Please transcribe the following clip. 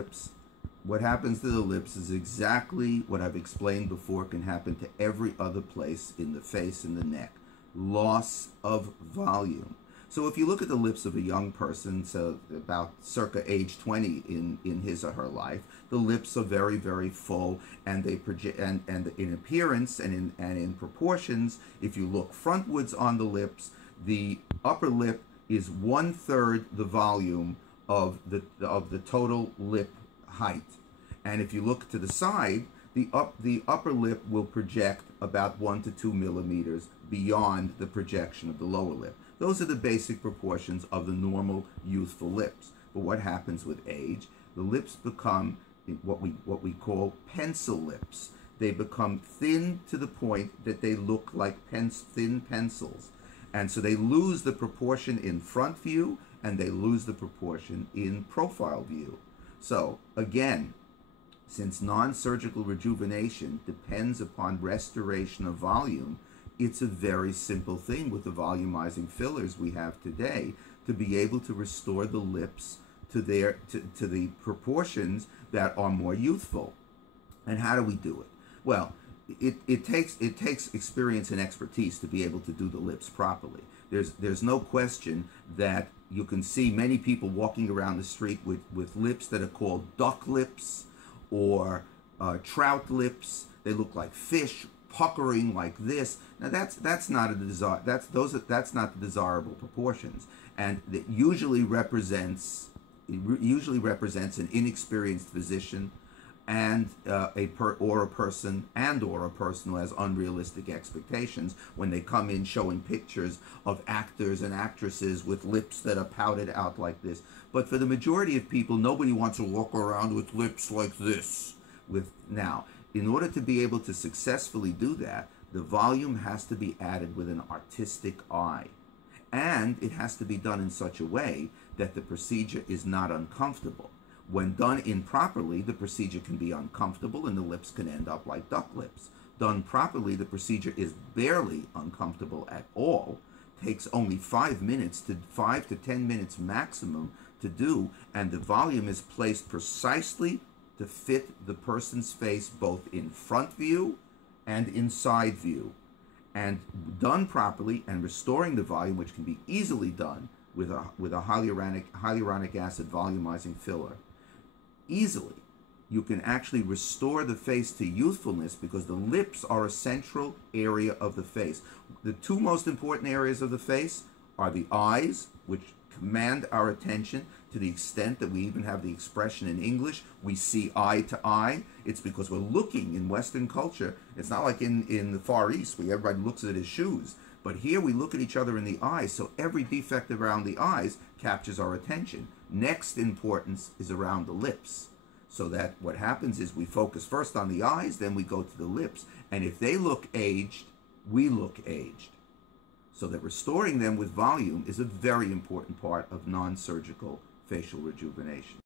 lips, what happens to the lips is exactly what I've explained before can happen to every other place in the face and the neck. Loss of volume. So if you look at the lips of a young person, so about circa age 20 in his or her life, the lips are very, very full, and they project, and in appearance and in proportions, if you look frontwards on the lips, the upper lip is 1/3 the volume of the total lip height. And if you look to the side, the upper lip will project about 1 to 2 millimeters beyond the projection of the lower lip. Those are the basic proportions of the normal youthful lips. But what happens with age? The lips become what we call pencil lips. They become thin to the point that they look like thin pencils. And so they lose the proportion in front view, and they lose the proportion in profile view. So again, since non-surgical rejuvenation depends upon restoration of volume, it's a very simple thing with the volumizing fillers we have today to be able to restore the lips to the proportions that are more youthful. And how do we do it? Well, it takes experience and expertise to be able to do the lips properly. There's no question that you can see many people walking around the street with lips that are called duck lips or trout lips. They look like fish, puckering like this. Now that's not the desirable proportions, and it usually represents an inexperienced physician and a person who has unrealistic expectations when they come in showing pictures of actors and actresses with lips that are pouted out like this. But for the majority of people, nobody wants to walk around with lips like this. Now, in order to be able to successfully do that, the volume has to be added with an artistic eye. And it has to be done in such a way that the procedure is not uncomfortable. When done improperly, the procedure can be uncomfortable and the lips can end up like duck lips. Done properly, the procedure is barely uncomfortable at all, takes only 5 to 10 minutes maximum to do, and the volume is placed precisely to fit the person's face both in front view and in side view. And done properly and restoring the volume, which can be easily done with a hyaluronic acid volumizing filler, easily, you can actually restore the face to youthfulness because the lips are a central area of the face. The two most important areas of the face are the eyes, which command our attention to the extent that we even have the expression in English, we see eye to eye. It's because we're looking in Western culture. It's not like in the Far East where everybody looks at his shoes. But here we look at each other in the eyes, so every defect around the eyes captures our attention. Next importance is around the lips. So that what happens is we focus first on the eyes, then we go to the lips. And if they look aged, we look aged. So that restoring them with volume is a very important part of non-surgical facial rejuvenation.